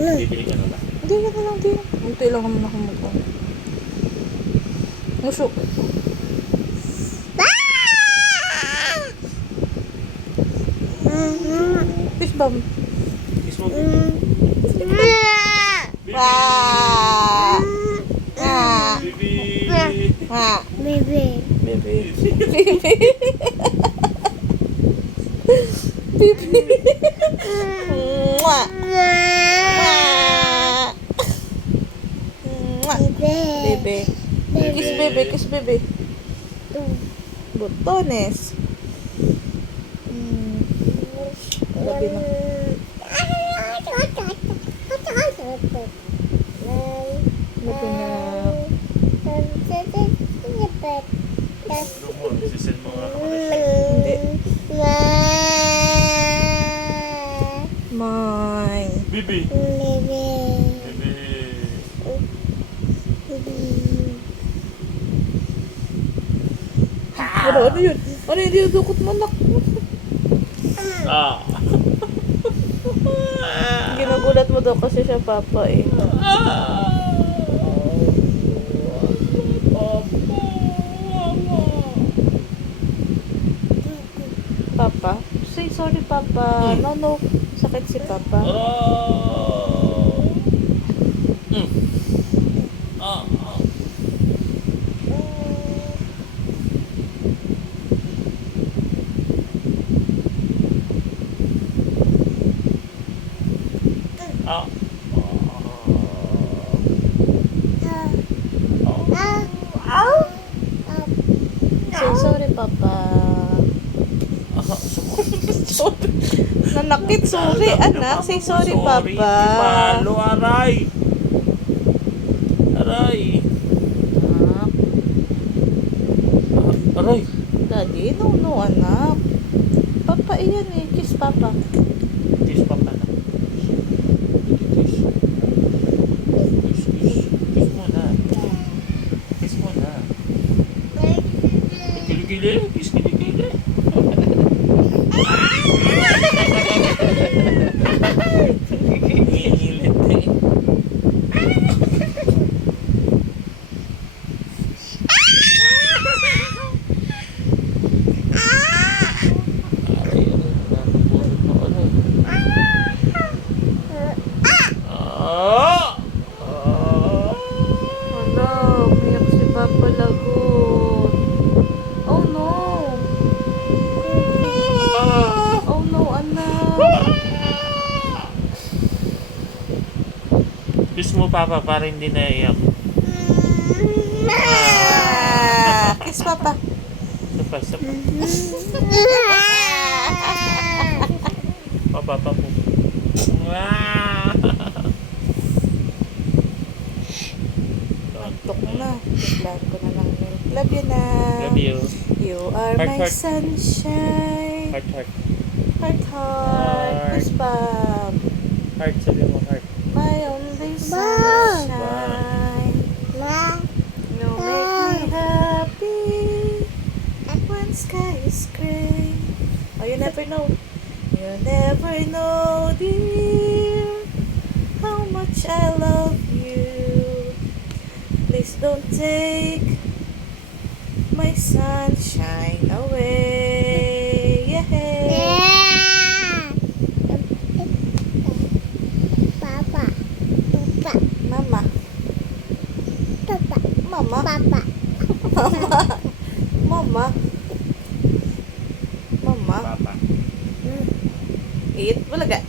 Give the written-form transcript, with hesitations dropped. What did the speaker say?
Bibili ka na ba? Hindi ka na lang din. Unti lang naman ako magkano. Muso. Fish bomb. Kiss mo. Ah! Ah! Bibi! Ah! Baby. Baby. Baby. Baby. Mwah. Mwah. Mwah. Bebe. Kiss bebe, kiss bebe. Botones. Labi na. Labi na. Ano mo? Sisend mo nga ako. Hindi. Mine. Bibi! Bibi! Ano yun? Ano yun? Dinudukot mo nak. Ah! Ginugulat mo daw kasi siya papa eh. Papa? Say sorry papa. No, no. Sakit si papa. Ah! Say sorry papa. Sorry. Nanakit, sorry anak. Say sorry papa. Palo, aray! Aray! Aray! Daddy, no, no anak. Papa iyan eh. Kiss papa. Kiss pa na. Kiss. Kiss, kiss. Kiss mo na. Kiss mo na. Kilikili. Kiss kilikili. Iilit eh. Aray, nanubulot mo aray. Ah! Wala, umiyak si papa lagot. Oh no. Oh no, anak. Kiss mo papa para hindi naiyak. Kiss papa. Sapa, sapa. Papa, papa. Antok na. Biglaan ko na lang milk. Love you na. Love you. You are Heart, my heart. sunshine. Heart, heart. Heart, heart. Heart. Kiss pop. Heart, sabi mo heart. My only sunshine. You make me happy when sky is gray. Oh, you never know. You never know, dear, how much I love you. Please don't take my sunshine away. Yeah. Mama. Mama. Mama. Mama. Mama. Papa. Eat. Bulaga.